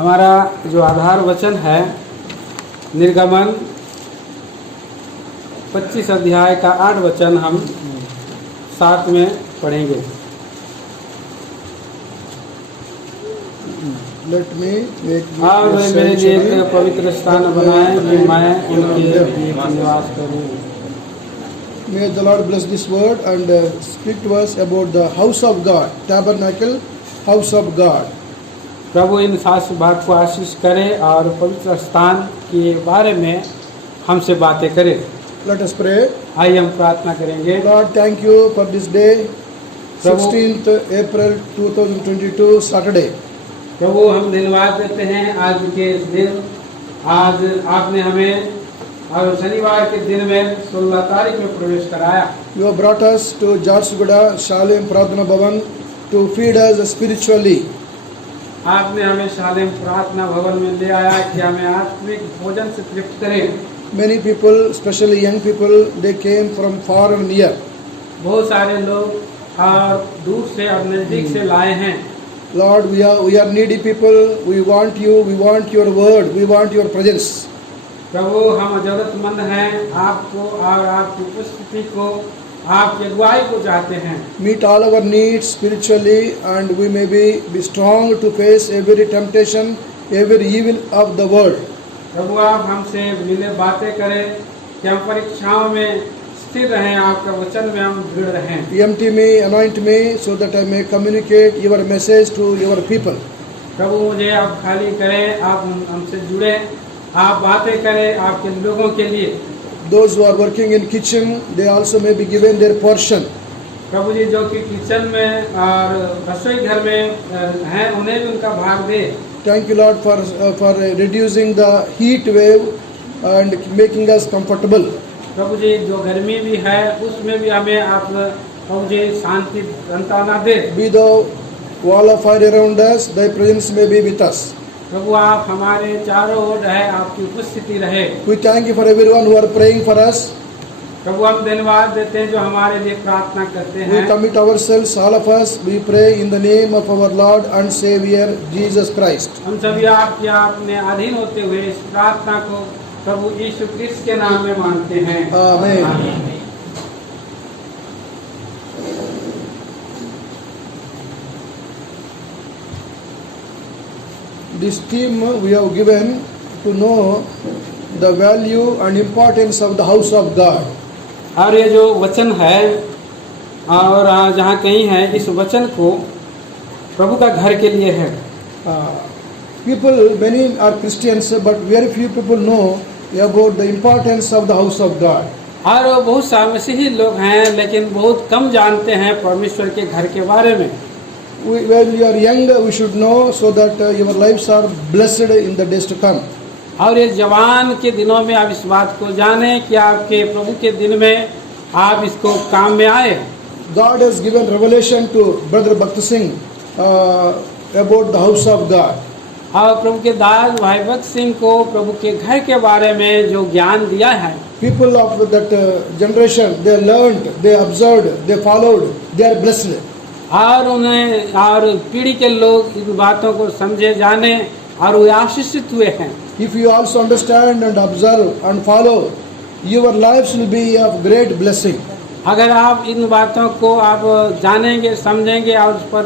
हमारा जो आधार वचन है निर्गमन 25 अध्याय का 8 वचन हम साथ में पढ़ेंगे। Let me make और मेरे लिए एक पवित्र स्थान बनाए कि मैं उनके बीच निवास करूं। May the Lord bless this word and speak to us about the house of God, tabernacle, house of God. प्रभु इन शास्त्र बात को आशीष करे और पवित्र स्थान के बारे में हमसे बातें करे। Let us pray. आइए हम प्रार्थना करेंगे। Lord, thank you for this day, 16th April 2022, Saturday. प्रभु हम धन्यवाद देते हैं आज के दिन, आज आपने हमें और शनिवार के दिन में 16 तारीख में प्रवेश कराया। You have brought us to Jharsuguda Shalem Pradhana Bhavan to feed us spiritually. आपने हमें शालेम प्रार्थना भवन में ले आया कि हमें आत्मिक भोजन से तृप्त करें। Many people, especially young people, they came from far and near. बहुत सारे लोग और दूर से और नजदीक से लाए हैं। Lord, we are needy people. We want you. We want your word. We want your presence. प्रभु हम जरूरतमंद हैं आपको और आपकी उपस्थिति को, आपकी अगुवाई को चाहते हैं। Meet all our needs spiritually, and we may be strong to face every temptation, every evil of the world. प्रभु आप हमसे मिले बातें करें कि हम परीक्षाओं में स्थिर रहें, आपका वचन में हम दृढ़ रहें। Empty me, anoint me, so that I may communicate your message to your people. प्रभु मुझे आप खाली करें, आप हमसे जुड़े, आप बातें करें आपके लोगों के लिए। Those who are working in kitchen, they also may be given their portion. प्रभु जी जो कि किचन में और रसोई घर में हैं उन्हें भी उनका भाग दे। Thank you, Lord, for reducing the heat wave and making us comfortable. प्रभु जी जो गर्मी भी है उसमें भी हमें आप प्रभु जी शांति सांत्वना दे। Be the wall of fire around us, thy presence may be with us. प्रभु आप हमारे चारों ओर रहे, आपकी उपस्थिति रहे। We thank you for everyone who are praying for us. प्रभु हम धन्यवाद देते हैं जो हमारे लिए प्रार्थना करते We हैं। commit ourselves, all of us, we pray in the name of our Lord and Savior, Jesus Christ. हम सभी आपके अपने अधीन होते हुए इस प्रार्थना को प्रभु यीशु क्रिस्त के नाम में मांगते हैं। Amen. This theme we have given to know the value and importance of the house of God. और ये जो वचन है और जहाँ कहीं है इस वचन को प्रभु का घर के लिए है। People, many are Christians, but very few people know about the importance of the house of God. और बहुत सारे मसीही लोग हैं लेकिन बहुत कम जानते हैं परमेश्वर के घर के बारे में। When you are young, we should know so that your lives are blessed in the days to come. और ये जवान के दिनों में आप इस बात को जानें कि आपके प्रभु के दिन में आप इसको काम में आए। God has given revelation to Brother Bhakti Singh about the house of God. और प्रभु के दास भाई भक्त सिंह को प्रभु के घर के बारे में जो ज्ञान दिया है। People of that generation, they learned, they observed, they followed, they are blessed. और उन्हें और पीढ़ी के लोग इन बातों को समझे जाने और वे आशीषित हुए हैं। If you also understand and observe and follow, your lives will be of great blessing. अगर आप इन बातों को आप जानेंगे समझेंगे और उस पर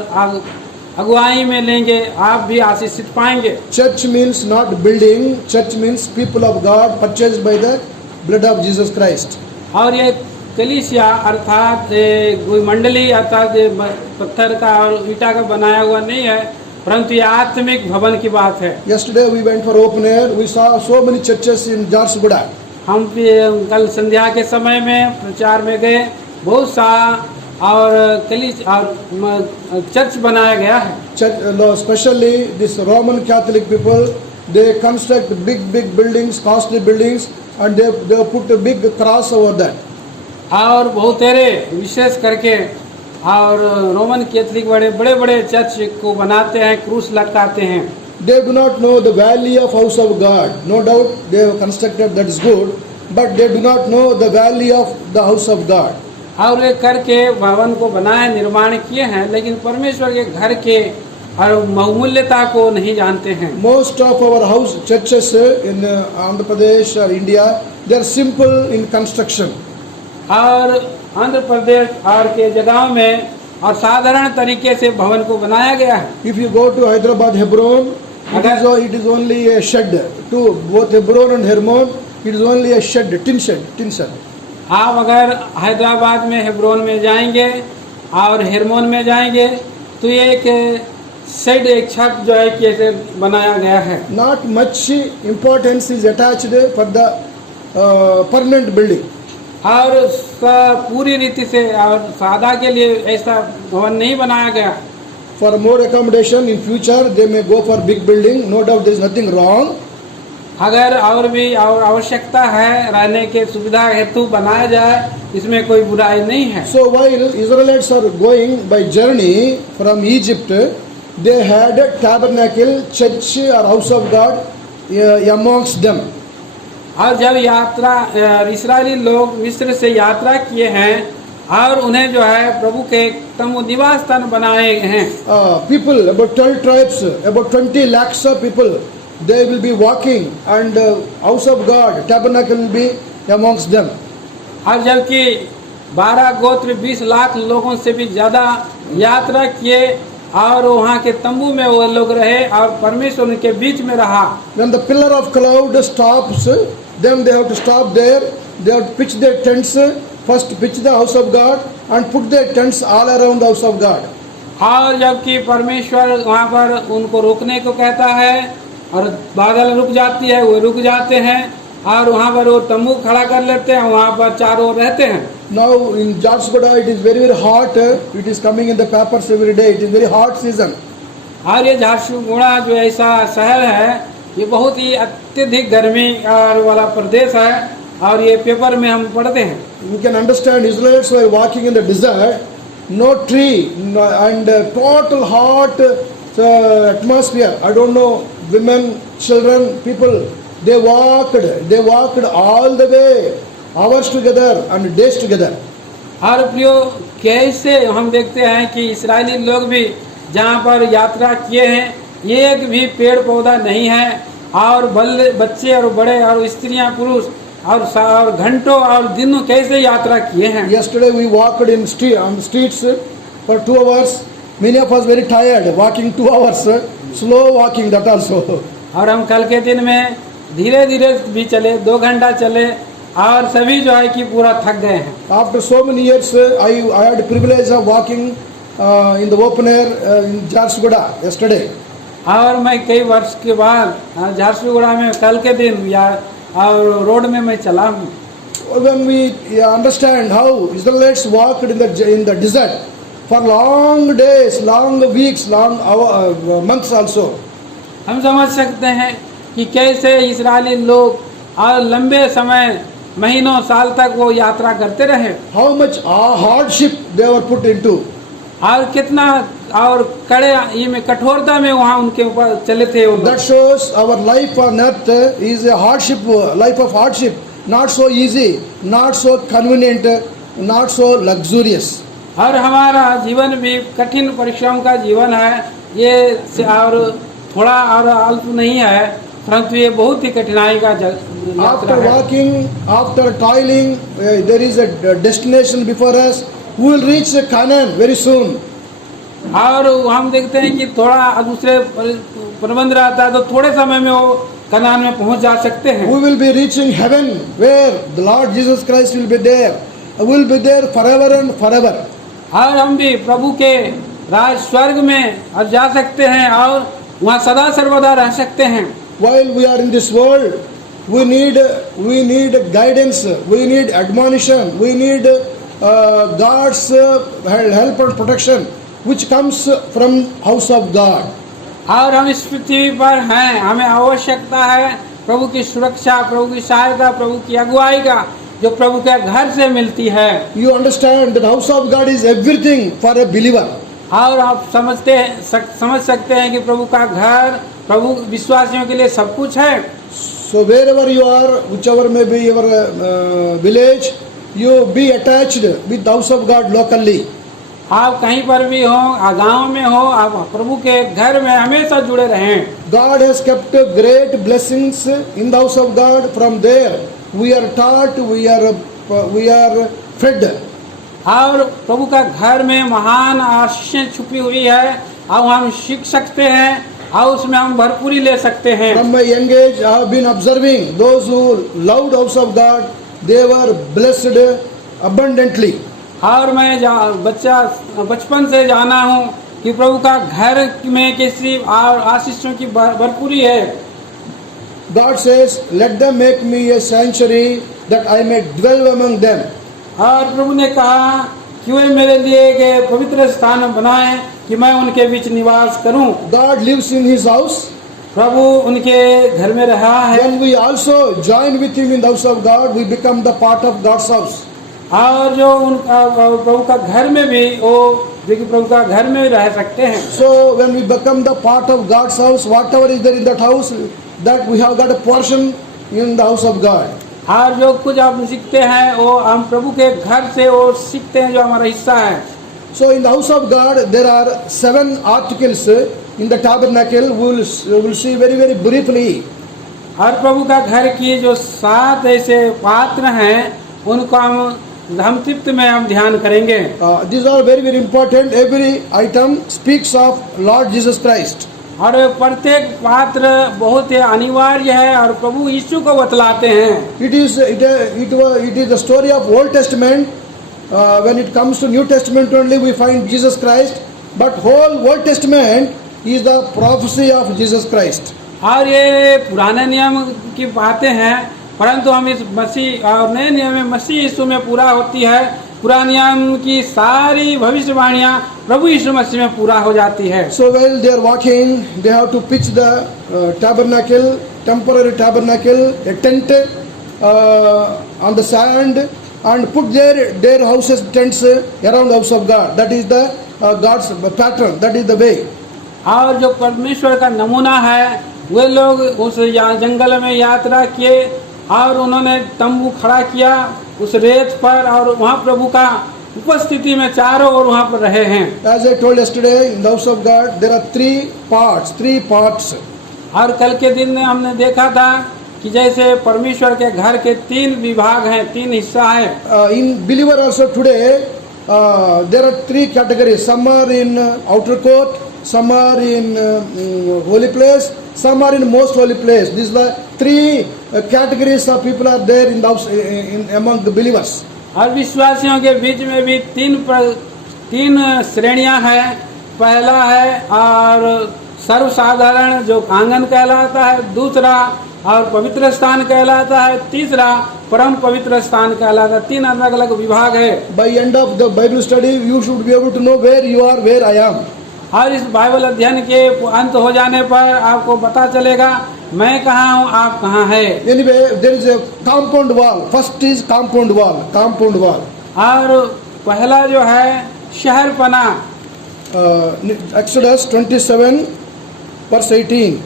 अगुवाई में लेंगे आप भी आशीषित पाएंगे। Church means not building, church means people of God purchased by the blood of Jesus Christ. और ये कलीसिया अर्थात कोई मंडली अर्थात पत्थर का और ईटा का बनाया हुआ नहीं है परंतु ये आत्मिक भवन की बात है। Yesterday we went for open air. We saw so many churches in Jharsuguda. हम कल संध्या के समय में प्रचार में गए, बहुत सा और चर्च बनाया गया है। Church, especially this Roman Catholic people, they construct big buildings, costly buildings, and they put a big cross over that. और बहुत तेरे विशेष करके और रोमन कैथलिक बड़े चर्च को बनाते हैं, क्रूस लटकाते हैं। They do not know the value of house of God. No doubt they have constructed, that is good, but they do not know the value of the house of God. और वे करके भवन को बनाए निर्माण किए हैं लेकिन परमेश्वर के घर के और बहुमूल्यता को नहीं जानते हैं। Most of our house churches in Andhra Pradesh or India, they are simple in construction. और आंध्र प्रदेश और के जगहों में और साधारण तरीके से भवन को बनाया गया है। If you go to Hyderabad, Hebron, it is only a shed. To both Hebron and Hermon, it is only a shed, tin shed. आप अगर हैदराबाद में हेब्रोन में जाएंगे और हेरमोन में जाएंगे तो ये एक शेड, एक छत जो है कैसे बनाया गया है। Not much importance is attached for the permanent building. और पूरी रीति से और सादा के लिए ऐसा भवन नहीं बनाया गया। For more accommodation in future, they may go for big building. No doubt there is nothing wrong. अगर और भी और आवश्यकता है रहने के सुविधा हेतु बनाया जाए, इसमें कोई बुराई नहीं है। So while Israelites are going by journey from Egypt, they had a tabernacle, church or house of God amongst them. और जब यात्रा इस्राएली लोग मिस्र से यात्रा किए हैं और उन्हें जो है प्रभु के तम्बू निवास स्थान बनाए हैं। People, about 12 tribes, about 20 lakhs of people, they will be walking and house of God, tabernacle will be amongst them. और जबकि 12 गोत्र 20 लाख लोगों से भी ज़्यादा यात्रा किए और वहाँ के तंबू में वो लोग रहे और परमेश्वर उनके बीच में रहा। When the pillar of cloud stops, then they have to stop there. They have to pitch their tents, first pitch the house of God and put their tents all around the house of God. और जबकि परमेश्वर वहाँ पर उनको रुकने को कहता है और बादल रुक जाती है, वो रुक जाते हैं और वहाँ पर वो तंबू खड़ा कर लेते हैं, वहाँ पर चारों ओर रहते हैं। Now in Jharsuguda it is very hot. It is coming in the papers every day. It is very hot season. और ये झारसुगुड़ा जो ऐसा शहर है, ये बहुत ही अत्यधिक गर्मी वाला प्रदेश है और ये पेपर में हम पढ़ते हैं। You can understand Israelites were walking in the desert, no tree and total hot atmosphere. I don't know, women, children, people, they walked all the way, hours together and days together. और प्रियो कैसे हम देखते हैं कि इस्राएली लोग भी जहाँ पर यात्रा किए हैं, एक भी पेड़ पौधा नहीं है और बच्चे और बड़े और स्त्रियां पुरुष और घंटों और दिनों कैसे यात्रा किए हैं। Yesterday we walked on streets for 2 hours. Many of us very tired walking 2 hours, slow walking that also. और हम कल के दिन में धीरे धीरे भी चले, 2 घंटा चले और सभी जो है कि पूरा थक गए हैं। After so many years, I had the privilege of walking in the open air in Jharsuguda yesterday. और मैं कई वर्ष के बाद झारसुगुड़ा में कल के दिन या और रोड में मैं चला हूँ। When we understand how Israelites walked in the desert for long days, long weeks, long months also. हम समझ सकते हैं कि कैसे इस्राएली लोग और लंबे समय महीनों साल तक वो यात्रा करते रहे। How much hardship they were put into. और कितना और कड़े ये में कठोरता में वहाँ उनके ऊपर चले थे वो लोग। That shows our life on earth is a hardship, life of hardship, not so easy, not so convenient, not so luxurious. और हमारा जीवन भी कठिन परिश्रम का जीवन है, ये और थोड़ा और अल्प नहीं है, परंतु ये बहुत ही कठिनाई का यात्रा After है। walking, after toiling, there is a destination before us. We will reach Canaan very soon. और हम देखते हैं कि थोड़ा दूसरे प्रबंध रहता है तो थोड़े समय में वो कनान में पहुंच जा सकते हैं। We will be reaching heaven where the Lord Jesus Christ will be there. We will be there forever and forever. और हम भी प्रभु के राज स्वर्ग में अब जा सकते हैं और वहाँ सदा सर्वदा रह सकते हैं। While we are in this world, we need guidance, we need admonition, we need God's help and protection, which comes from house of God. और हम इस पृथ्वी पर हैं, हमें आवश्यकता है प्रभु की सुरक्षा, प्रभु की सहायता, प्रभु की अगुवाई का, जो प्रभु के घर से मिलती है। You understand that house of God is everything for a believer. और आप समझ सकते हैं कि प्रभु का घर प्रभु विश्वासियों के लिए सब कुछ है। So wherever you are, whichever may be your village, you be attached with the house of God locally. आप कहीं पर भी हो, गांव में हो, आप प्रभु के घर में हमेशा जुड़े रहें। God has kept great blessings in the house of God. From there, we are taught, we are fed. और प्रभु का घर में महान आशीषें छुपी हुई है और हम सीख सकते हैं और उसमें हम भरपूरी ले सकते हैं। From my young age, I have been observing those who loved the house of God. They were blessed abundantly. और मैं बचपन से जाना हूँ कि प्रभु का घर में किसी आशीषों की भरपूरी है। God says, "Let them make me a sanctuary, that I may dwell among them." और प्रभु ने कहा कि वे मेरे लिए एक पवित्र स्थान बनाएं कि मैं उनके बीच निवास करूं। God lives in His house. प्रभु उनके घर में रहा है। When we also join with Him in the house of God, we become the part of God's house. और जो उनका प्रभु का घर में भी वो प्रभु का घर में रह सकते हैं। So when we become the part of God's house, whatever is there in that house, that we have got a portion in the house of God. और जो कुछ आप सीखते हैं वो हम प्रभु के घर से वो सीखते हैं जो हमारा हिस्सा है। So in the house of God there are 7 articles in the tabernacle. We will see very very briefly. और प्रभु का घर की जो 7 ऐसे पात्र हैं उनको हम तृप्त में हम ध्यान करेंगे। These are very very important. Every item speaks of Lord Jesus Christ. और प्रत्येक पात्र बहुत ही अनिवार्य है और प्रभु यीशु को बतलाते हैं। It is the story of Old Testament. When it comes to New Testament only we find Jesus Christ, but whole Old Testament is the prophecy of Jesus Christ. और ये पुराने नियम की बातें हैं परंतु हम इस मसीह और नए नियम में मसीह यीशु में पूरा होती है। पुराने नियम की सारी भविष्यवाणियां प्रभु यीशु मसीह में पूरा हो जाती है। So while they are walking, they have to pitch the tabernacle, temporary tabernacle, a tent on the sand, and put their houses, tents around the house of God. That is the God's pattern. That is the way. और जो परमेश्वर का नमूना है वे लोग उस जंगल में यात्रा किए और उन्होंने तंबू खड़ा किया उस रेत पर और वहाँ प्रभु का उपस्थिति में चारों ओर वहाँ पर रहे हैं। As I told yesterday, in the house of God there are 3 parts. और कल के दिन में हमने देखा था कि जैसे परमेश्वर के घर के 3 विभाग हैं, 3 हिस्सा है। In believer also today there are 3 categories. Some are in outer court, some are in holy place, some are in most holy place. These are the 3 categories of people are there in the house, among the believers. और विश्वासियों के बीच में भी 3 श्रेणियां हैं। पहला है और सर्वसाधारण जो आंगन कहलाता है, दूसरा और पवित्र स्थान कहलाता है, तीसरा परम पवित्र स्थान कहलाता है। 3 अलग अलग विभाग है। By end of the Bible study you should be able to know where you are, where I am. और इस बाइबल अध्ययन के अंत हो जाने पर आपको पता चलेगा मैं कहाँ हूँ, आप कहाँ है। Anyway, there is a compound wall. First is compound wall. और पहला जो है शहरपना। Exodus 27 verse 18.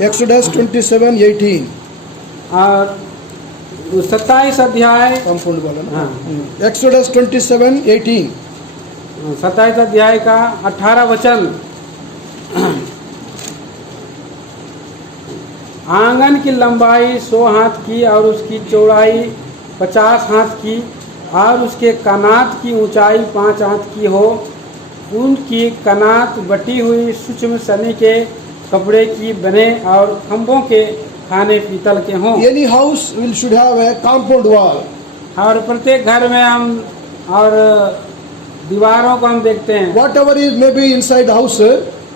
Exodus 27:18. और 27 अध्याय Compound wall है ना? हाँ। Exodus 27:18. 27 अध्याय का 18 वचन। आंगन की लंबाई 100 हाथ की और उसकी चौड़ाई 50 हाथ की और उसके कनात की ऊंचाई 5 हाथ की हो। उनकी कनात बटी हुई सूक्ष्म सनी के कपड़े की बने और खंभों के खाने पीतल के हों। Any house should have a compound wall. और प्रत्येक घर में हम और दीवारों को हम देखते हैं। Whatever is maybe inside the house,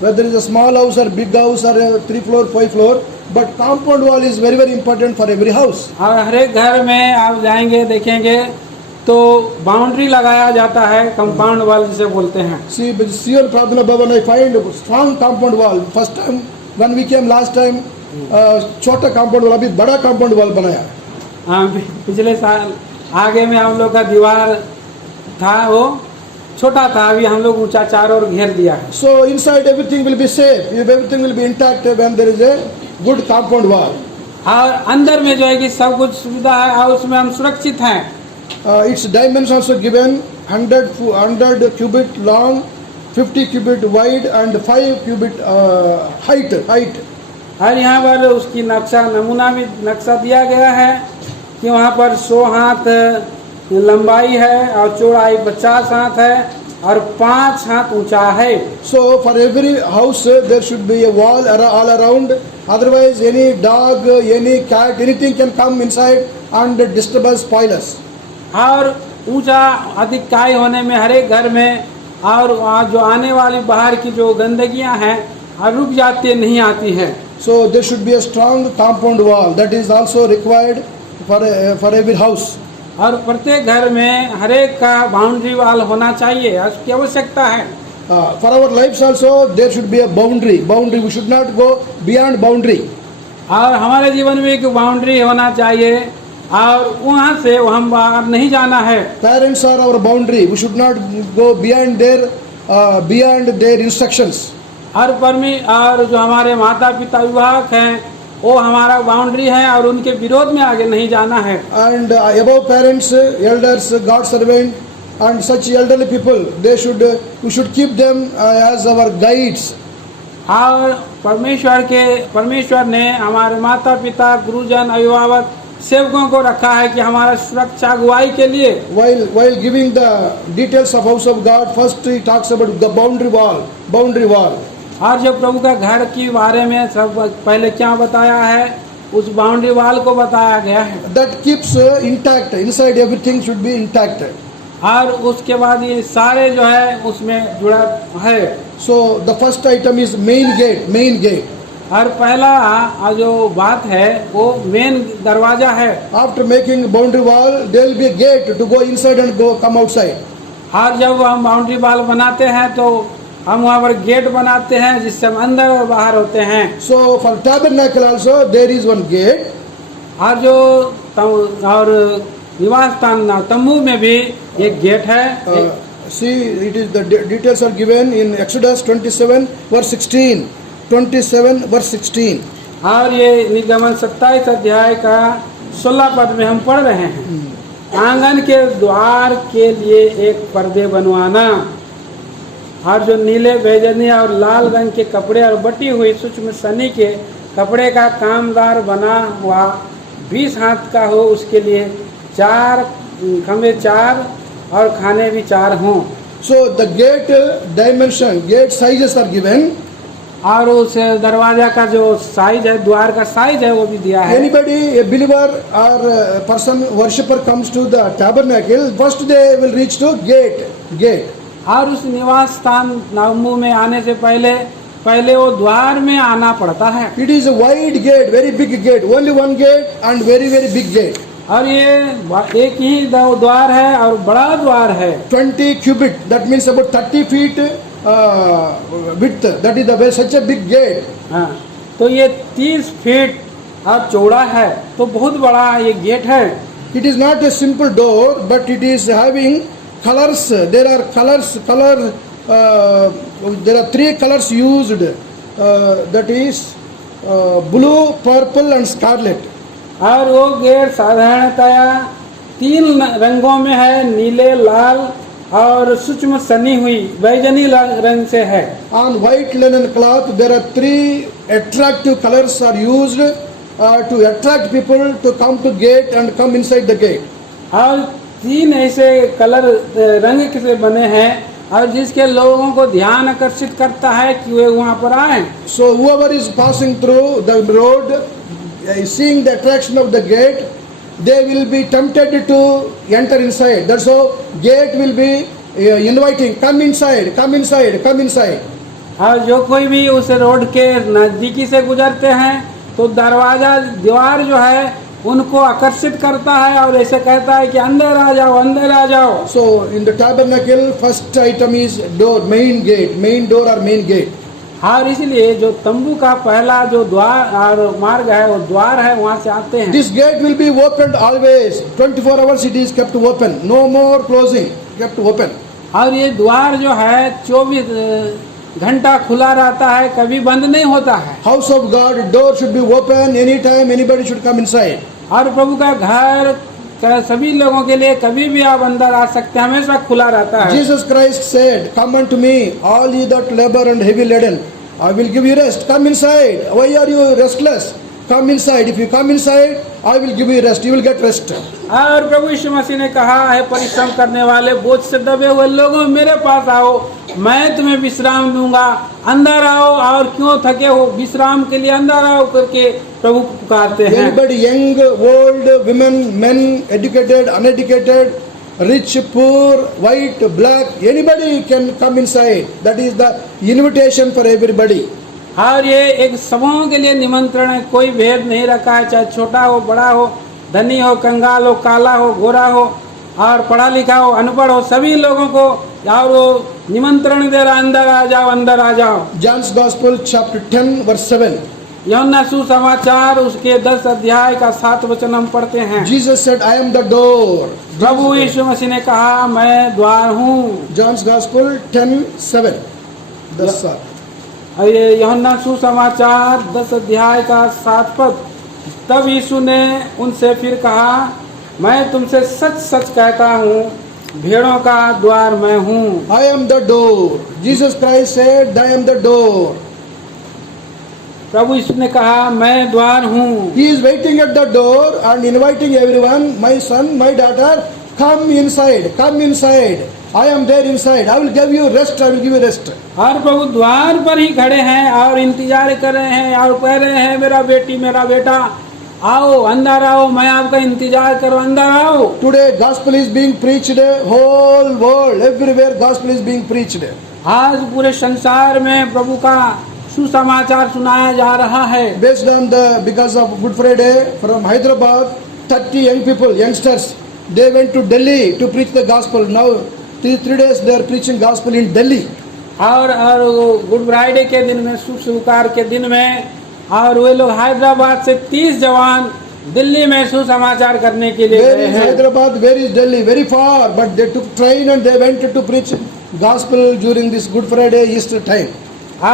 whether it's a small house or big house or a 3 floor, 5 floor, but compound wall is very very important for every house. और हर एक घर में आप जाएंगे देखेंगे तो बाउंड्री लगाया जाता है, कंपाउंड वॉल जिसे बोलते हैं। See, but Sion Pradhana Bhavan, I find a strong compound wall. First time when we came last time, छोटा compound wall, अभी बड़ा compound wall बनाया। हाँ, पिछले साल आगे में हम लोग का दीवार था, वो छोटा था, अभी हम लोग ऊंचा चारों ओर घेर दिया है। So inside everything will be safe, everything will be intact when there is a good compound wall. और अंदर में जो है कि सब कुछ सुविधा है और उसमें हम सुरक्षित हैं। its dimensions also given 100 cubit long, 50 cubit wide and 5 cubit height. और यहाँ पर उसकी नक्शा नमूना भी नक्शा दिया गया है कि वहाँ पर 100 हाथ लंबाई है और चौड़ाई 50 हाथ है और 5 हाथ ऊंचा है. So for every house there should be a wall all around, otherwise any dog, any cat, anything can come inside and disturb us, spoil us. और ऊंचा अधिकाई होने में हर एक घर में और जो आने वाली बाहर की जो गंदगियां हैं और रुक जाती नहीं आती है. So there should be a strong compound wall that is also required for every house. और प्रत्येक घर में हर एक का बाउंड्री वाल होना चाहिए, उसकी आवश्यकता है. For our lives also there should be a boundary. We should not go beyond boundary. और हमारे जीवन में एक बाउंड्री होना चाहिए और वहाँ से हम बाहर नहीं जाना है. Parents are our boundary. We should not go beyond their instructions. और जो हमारे माता पिता विभाग हैं वो हमारा बाउंड्री है और उनके विरोध में आगे नहीं जाना है. And above parents, elders, God servant and such elderly people, we should keep them as our guides. और परमेश्वर ने हमारे माता पिता गुरुजन अभिभावक सेवकों को रखा है कि हमारा सुरक्षा अगुवाई के लिए. While giving the details of house of God, first he talks about the boundary wall. और जब प्रभु का घर के बारे में सब पहले क्या बताया है उस बाउंड्री वाल को बताया गया है. That keeps intact. Inside everything should be intact. और उसके बाद ये सारे जो है उसमें जुड़ा है. So the first item is main gate. और पहला जो बात है वो मेन दरवाजा है. After making boundary wall, there will be a gate to go inside and come outside. और जब हम बाउंड्री वाल बनाते हैं तो हम वहाँ पर गेट बनाते हैं जिससे हम अंदर और बाहर होते हैं. So for tabernacle also there is one gate. और और निवास स्थान तम्बू में भी एक गेट है. See, it is the details are given in Exodus 27 verse 16. 27 verse 16. और ये निर्गमन 27 अध्याय का 16 पद में हम पढ़ रहे हैं. आंगन के द्वार के लिए एक पर्दे बनवाना और जो नीले बैगनी और लाल रंग के कपड़े और बटी हुई सूक्ष्म सनी के कपड़े का कामदार बना हुआ 20 हाथ का हो, उसके लिए 4 खंभे 4 और खाने भी 4 हों. So the gate dimension, gate sizes are given. और उस दरवाजा का जो साइज है, द्वार का साइज है वो भी दिया है. Anybody, a believer or a person, worshipper comes to the tabernacle, first they will reach to gate. और उस निवास स्थान तम्बू में आने से पहले वो द्वार में आना पड़ता है. It is a wide gate, very big gate, only one gate and very big gate. और ये एक ही द्वार है और बड़ा द्वार है. 20 cubit, that means about 30 feet width. That is such a big gate. हाँ, तो ये 30 फीट और चौड़ा है, तो बहुत बड़ा ये गेट है. It is not a simple door, but it is having colors. There are there are 3 colors used. That is blue, purple and scarlet. और वो गेट साधारणतया 3 रंगों में है, नीले, लाल और सूक्ष्म सनी हुई बैगनी रंग से है. On white linen cloth there are 3 attractive colors are used to attract people to come to gate and come inside the gate. और 3 ऐसे कलर रंग से बने हैं और जिसके लोगों को ध्यान आकर्षित करता है कि वे वहाँ पर आए. So whoever is passing through the road, seeing the attraction of the gate, they will be tempted to enter inside. That's how gate will be inviting, come inside. और जो कोई भी उस रोड के नजदीकी से गुजरते हैं तो द्वार जो है उनको आकर्षित करता है और ऐसे कहता है कि अंदर आ जाओ. So in the tabernacle, first item is door, main door or main gate. और इसलिए जो तंबू का पहला जो द्वार और मार्ग है वो द्वार है, वहाँ से आते हैं. This gate will be opened always, 24 hours it is kept open, no more closing, kept open. और ये द्वार जो है 24 घंटा खुला रहता है, कभी बंद नहीं होता है. House of God, door should be open anytime, anybody should come inside. और प्रभु का घर सभी लोगों के लिए कभी भी आप अंदर आ सकते हैं, हमेशा खुला रहता है। Jesus Christ said, "Come unto me, all ye that labor and heavy laden, I will give you rest." Come inside. Why are you restless? Come inside. If you come inside, I will give you rest. You will get rest. और प्रभु यीशु मसीह ने कहा है, परिश्रम करने वाले बोझ से दबे हुए लोगों, मेरे पास आओ, मैं तुम्हें विश्राम दूंगा। अंदर आओ, और क्यों थके हो, विश्राम के लिए अंदर आओ करके प्रभु पुकारते हैं। Anybody, young, old, women, men, educated, uneducated, rich, poor, white, black, anybody can come inside. That is the invitation for everybody. और ये एक सबों के लिए निमंत्रण है, कोई भेद नहीं रखा है, चाहे छोटा हो, बड़ा हो, धनी हो, कंगाल हो, काला हो, गोरा हो, और पढ़ा लिखा हो, अनपढ़ हो, सभी लोगों को और वो निमंत्रण दे रहा, अंदर आ जाओ, अंदर आ जाओ। John's Gospel chapter 10 verse 7. यूहन्ना सुसमाचार उसके 10 अध्याय का 7 वचन हम पढ़ते हैं। Jesus said, "I am the door." प्रभु यीशु मसीह ने कहा, मैं द्वार हूँ। John's Gospel 10:7. 10:7. और ये यूहन्ना सुसमाचार 10 अध्याय का 7 पद। तब यीशु ने उनसे फिर कहा, मैं तुमसे सच सच कहता हूँ, भेड़ों का द्वार मैं हूँ। I am the door. Jesus Christ said, "I am the door." प्रभु यीशु ने कहा, मैं द्वार हूँ। He is waiting at the door and inviting everyone, "My son, my daughter, come inside, come inside. I am there inside. I will give you rest. I will give you rest." और प्रभु द्वार पर ही खड़े हैं और इंतजार कर रहे हैं और कह रहे हैं, मेरा बेटी, मेरा बेटा, आओ, अंदर आओ, मैं आपका इंतजार करो, अंदर आओ। Today gospel is being preached, whole world, everywhere gospel is being preached. आज पूरे संसार में प्रभु का सुसमाचार सुनाया जा रहा है। Based on because of Good Friday, from Hyderabad, 30 young people, youngsters, they went to Delhi to preach the gospel. Now 3 days they are preaching gospel in Delhi. और गुड फ्राइडे के दिन में, शुभ स्वीकार के दिन में, और वे लोग हैदराबाद से 30 जवान दिल्ली में सुसमाचार करने के लिए Where गए is हैं। Hyderabad? Where is Delhi? Very far, but they took train and they went to preach gospel during this Good Friday Easter time.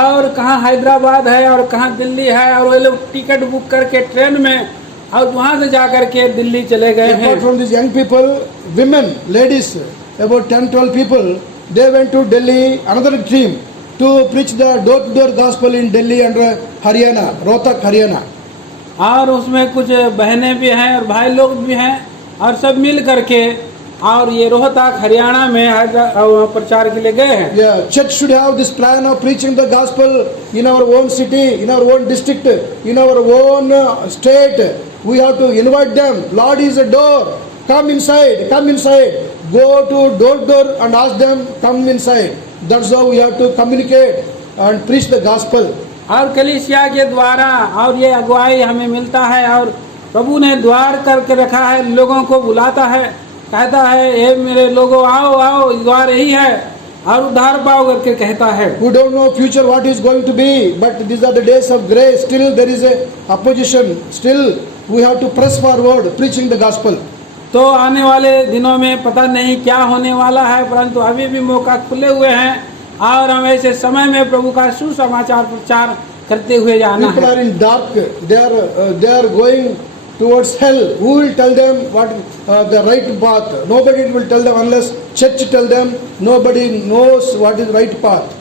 और कहाँ हैदराबाद है और कहाँ दिल्ली है, और वे लोग टिकट बुक करके ट्रेन में और वहाँ से जा करके दिल्ली चले गए हैं। Apart from these young people, women, ladies, about 10-12 people, they went to Delhi, another team, to preach the door-to-door gospel in Delhi and Haryana, Rohtak, Haryana. और उसमें कुछ बहनें भी हैं और भाई लोग भी हैं, और सब मिल करके और ये रोहतक हरियाणा में प्रचार के लिए गए हैं। Yeah, church should have this plan of preaching the gospel in our own city, in our own district, in our own state. We have to invite them. Lord is a door. Come inside, come inside. Go to door and ask them, come inside. That's how we have to communicate and preach the gospel. और कलीसिया के द्वारा और ये अगुवाई हमें मिलता है, और प्रभु ने द्वार करके रखा है, लोगों को बुलाता है, कहता है, हे मेरे लोगों, आओ आओ, द्वार यही है, और उद्धार पाओ करके कहता है। We don't know future what is going to be, but these are the days of grace. Still there is a opposition. Still we have to press forward preaching the gospel. तो आने वाले दिनों में पता नहीं क्या होने वाला है, परंतु अभी भी मौका खुले हुए हैं, और हम ऐसे समय में प्रभु का सुसमाचार प्रचार करते हुए जाना People है। are in dark. They are going towards hell. Who will tell them what the right path? Nobody will tell them unless church tell them. Nobody knows what is right path.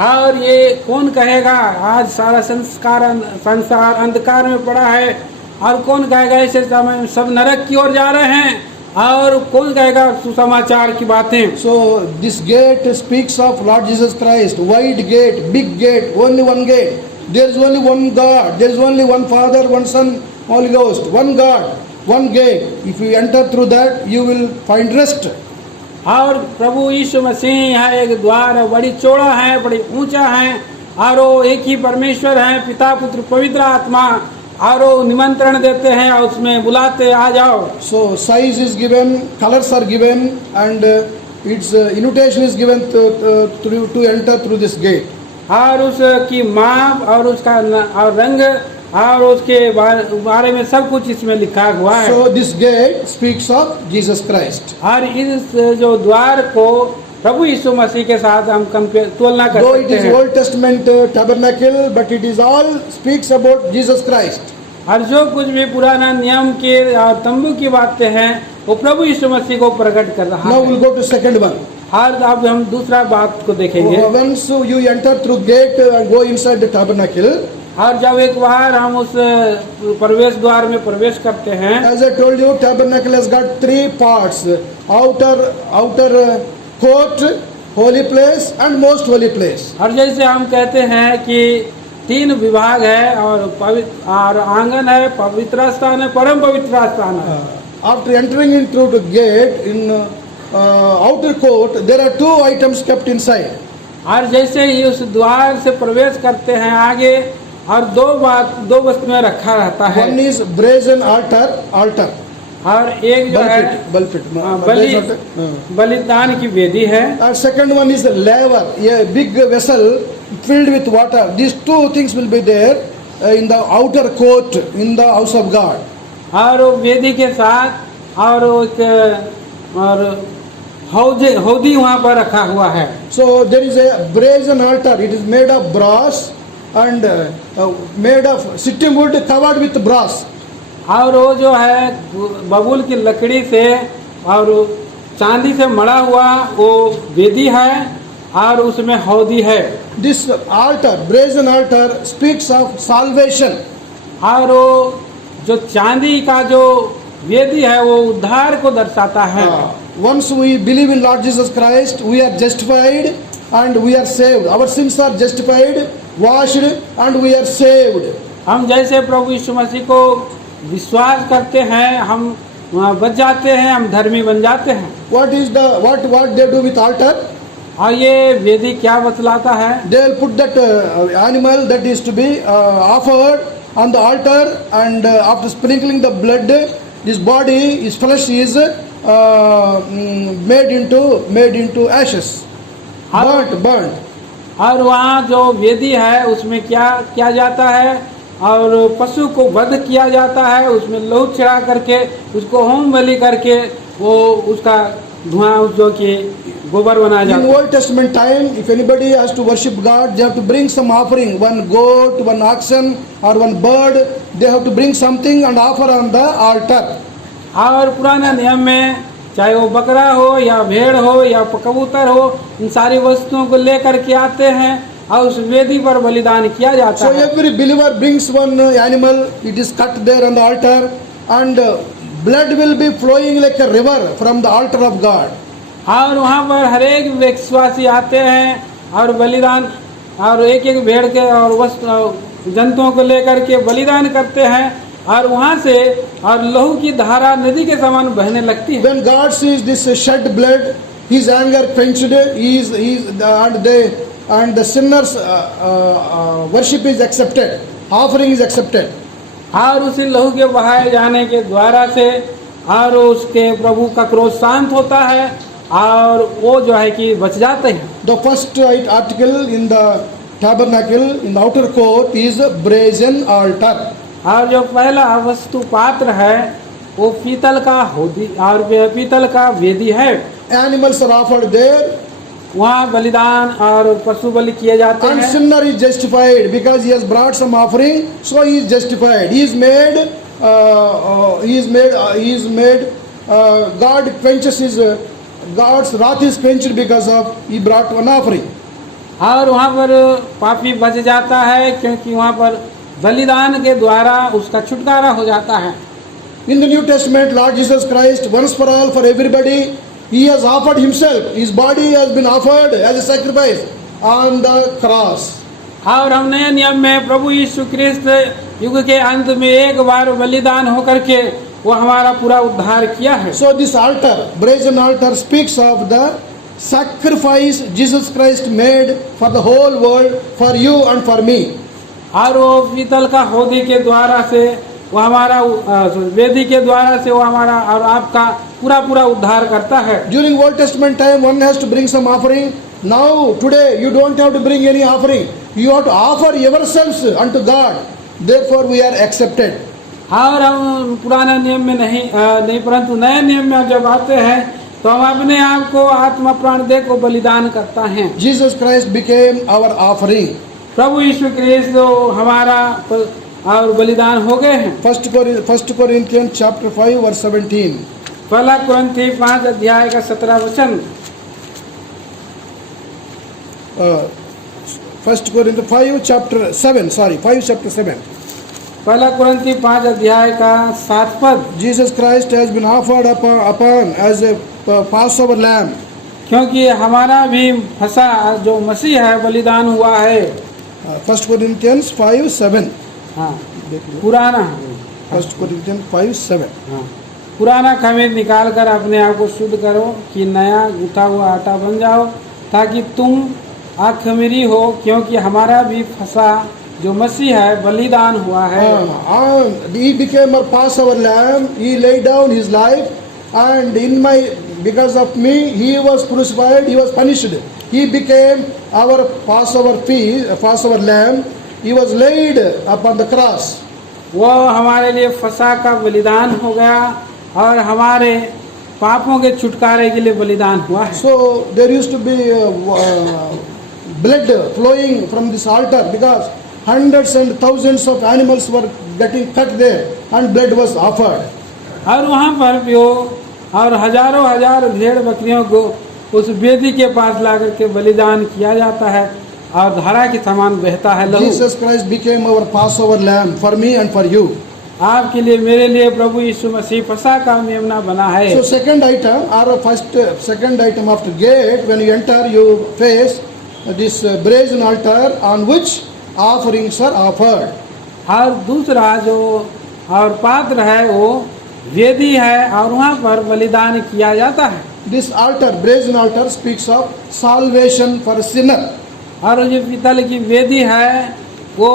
और ये कौन कहेगा, आज सारा संसार अंधकार में पड़ा है, और कौन कहेगा ऐसे समय में सब नरक की ओर जा रहे हैं, और कौन कहेगा सुसमाचार की बातें। So this gate speaks of Lord Jesus Christ. Wide gate, big gate, only one gate. There is only one God. There is only one Father, one Son, Holy Ghost. One God, one gate. If you enter through that, you will find rest. और प्रभु यीशु मसीह यहाँ एक द्वार है, बड़ी चौड़ा है, बड़ी ऊंचा है, और वो एक ही परमेश्वर है, पिता पुत्र पवित्र आत्मा, और वो निमंत्रण देते हैं और उसमें बुलाते, आ जाओ। So size is given, colors are given, and its invitation is given to enter through this gate. और उसकी माप और उसका और रंग और उसके बारे में सब कुछ इसमें लिखा हुआ है। So this gate speaks of Jesus Christ. और इस जो द्वार को प्रभु यीशु मसीह के साथ हम तुलना कर Though it सकते is हैं। Old Testament tabernacle, but it is all speaks about Jesus Christ. और जो कुछ भी पुराना नियम के और तंबू की बातें हैं, वो प्रभु यीशु मसीह को प्रकट कर रहा Now है। we'll go to second one. और अब हम दूसरा बात को देखेंगे। Once you enter through gate and go inside the tabernacle, और जब एक बार हम उस प्रवेश द्वार में प्रवेश करते हैं, as I told you, tabernacle has got three parts: outer court, holy place, and most holy place. और जैसे हम कहते हैं कि तीन विभाग है, और पवित्र और आंगन है, पवित्र स्थान है, परम पवित्र स्थान है। After entering in through the gate in outer court, there are two items kept inside. और जैसे ही उस द्वार से प्रवेश करते हैं आगे, और दो वस्तुएं रखा रहता है। One is brazen altar, और एक जो है बलिदान की वेदी है। and second one is a laver, a big vessel filled with water. These two things will be there in the outer court in the house of God. और वो वेदी के साथ और हौदी वहाँ पर रखा हुआ है। So there is a brazen altar. It is made of brass and made of sittim wood covered with brass. और वो जो है बबूल की लकड़ी से और चांदी से मड़ा हुआ वो वेदी है, और उसमें हौदी है। This altar, brazen altar, speaks of salvation. और वो जो चांदी का जो वेदी है वो उद्धार को दर्शाता है। Once we believe in Lord Jesus Christ, we are justified and we are saved. Our sins are justified, washed, and we are saved. हम जैसे प्रभु यीशु मसीह को विश्वास करते हैं, हम बच जाते हैं, हम धर्मी बन जाते हैं। What they do with altar? और ये वेदी क्या बतलाता है? They will put that animal that is to be offered on the altar, and after sprinkling the blood, his body, his flesh is made into ashes, burnt. और वहाँ जो वेदी है उसमें क्या किया जाता है, और पशु को वध किया जाता है, उसमें लहू चढ़ा करके उसको होम बलि करके वो उसका धुआं जो कि गोबर बनाया जाता है। In Old Testament time, if anybody has to worship God, they have to bring some offering, one goat, one oxen, or one bird. They have to bring something and offer on the altar. और पुराना नियम में चाहे वो बकरा हो या भेड़ हो या कबूतर हो, इन सारी वस्तुओं को लेकर के आते हैं और उस वेदी पर बलिदान किया जाता So है। every believer brings one animal. It is cut there on the altar, and blood will be flowing like a river from the altar of God. और वहाँ पर हर एक विश्वासी आते हैं और बलिदान और एक भेड़ के और वस्तु जंतुओं को लेकर के बलिदान करते हैं, और वहाँ से और लहू की धारा नदी के समान बहने लगती है। When God sees this shed blood, His anger quenched. And the sinners' worship is accepted, offering is accepted. और उसी लहू के बहाए जाने के द्वारा से और उसके प्रभु का क्रोध शांत होता है, और वो जो है कि बच जाते हैं। The first article in the tabernacle in the outer court is brazen altar. और जो पहला वस्तु पात्र है वो पीतल का हौदी और पीतल का वेदी है। Animals are offered there, वहाँ बलिदान और पशु बलि किए जाते and हैं। sinner is justified because he has brought some offering, so he is justified. He is made. God quenches his. God's wrath is quenched because of he brought one offering. और वहाँ पर पापी बच जाता है, क्योंकि वहाँ पर बलिदान के द्वारा उसका छुटकारा हो जाता है। In the New Testament, Lord Jesus Christ, once for all, for everybody, He has offered Himself. His body has been offered as a sacrifice on the cross. और हम नए नियम में प्रभु यीशु क्रिस्त युग के अंत में एक बार बलिदान होकर के वो हमारा पूरा उद्धार किया है। So this altar, brazen altar, speaks of the sacrifice Jesus Christ made for the whole world, for you and for me. और वो पीतल का हौदी के द्वारा से वो हमारा वेदी के द्वारा से वो हमारा और आपका पूरा उद्धार करता है। During Old Testament time, one has to bring some offering. Now, today, you don't have to bring any offering. You have to offer yourselves unto God. Therefore, we are accepted. और हम पुराने नियम में नहीं परंतु नए नियम में जब आते हैं तो हम अपने आप को आत्मा प्राण दे को बलिदान करता हैं। Jesus Christ became our offering. प्रभु यीशु क्रिस्त हमारा और बलिदान हो गए हैं। 1 Corinthians chapter 5 verse 17. पहला कुरिन्थी 5 अध्याय का 17 वचन। 1 Corinthians 5 chapter 7, sorry, 5 chapter 7. पहला कुरिन्थी 5 अध्याय का 7 पद। Jesus Christ has been offered upon as a Passover lamb. क्योंकि हमारा भी फसा जो मसीह है बलिदान हुआ है। 1 Corinthians 5 7. हाँ, पुराना 1 Corinthians 5 7. हाँ, पुराना खमीर निकाल कर अपने आप को शुद्ध करो कि नया गूथा हुआ आटा बन जाओ, ताकि तुम अखमीरी हो, क्योंकि हमारा भी फसा जो मसीह है बलिदान हुआ है। He became a Passover lamb. He laid down his life, and because of me, he was crucified. He was punished. He became our Passover lamb. He was laid upon the cross. वो हमारे लिए फसा का बलिदान हो गया और हमारे पापों के छुटकारे के लिए बलिदान हुआ है। So there used to be blood flowing from this altar because hundreds and thousands of animals were getting cut there and blood was offered. और वहाँ पर भी हो और हजारों हजार भेड़ बकरियों को उस वेदी के पास लाकर के बलिदान किया जाता है और धारा के समान बहता है लहू। Jesus Christ became our Passover lamb for me and for you. आपके लिए मेरे लिए प्रभु यीशु मसीह फसा का मेमना बना है। So second item or second item after gate, when you enter you face this brazen altar on which offerings are offered. और दूसरा जो और पात्र है वो वेदी है और वहाँ पर बलिदान किया जाता है। This altar, brazen altar, speaks of salvation for a sinner. और जो पीतल की वेदी है वो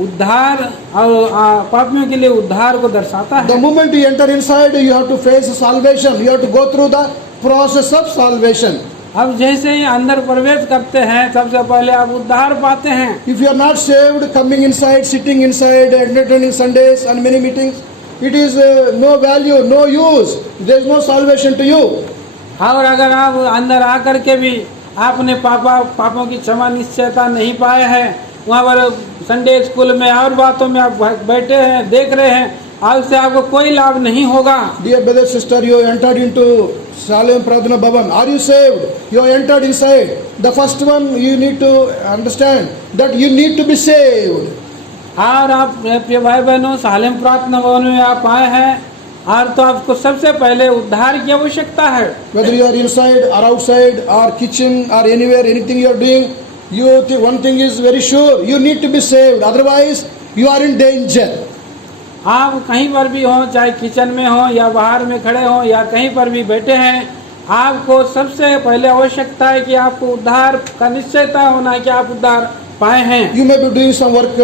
उद्धार और पापियों के लिए उद्धार को दर्शाता The है। moment you enter inside, you have to face salvation. You have to go through the process of salvation. अब जैसे ही अंदर प्रवेश करते हैं सबसे पहले आप उद्धार पाते हैं। If you are not saved, coming inside, sitting inside, attending Sundays and many meetings, it is no value, no use. There is no salvation to you. और अगर आप अंदर आकर के भी आपने पापों की क्षमा निश्चयता नहीं पाए हैं, वहाँ पर संडे स्कूल में और बातों में आप बैठे हैं, देख रहे हैं, आज से आपको कोई लाभ नहीं होगा। Dear brother, sister, you entered into Salem Pradhana Bhavan. Are you saved? You entered inside. The first one you need to understand that you need to be saved. और आप प्रिय भाई बहनों सालेम प्रार्थना भवन में आप आए हैं और तो आपको सबसे पहले उद्धार की आवश्यकता है। Whether you are inside or outside or kitchen or anywhere, anything you are doing, one thing is very sure, you need to be saved. Otherwise, you are in danger. आप कहीं पर भी हो, चाहे किचन में हो या बाहर में खड़े हो या कहीं पर भी बैठे हैं, आपको सबसे पहले आवश्यकता है कि आपको उद्धार का निश्चयता होना है कि आप उद्धार पाए हैं। You may be doing some work,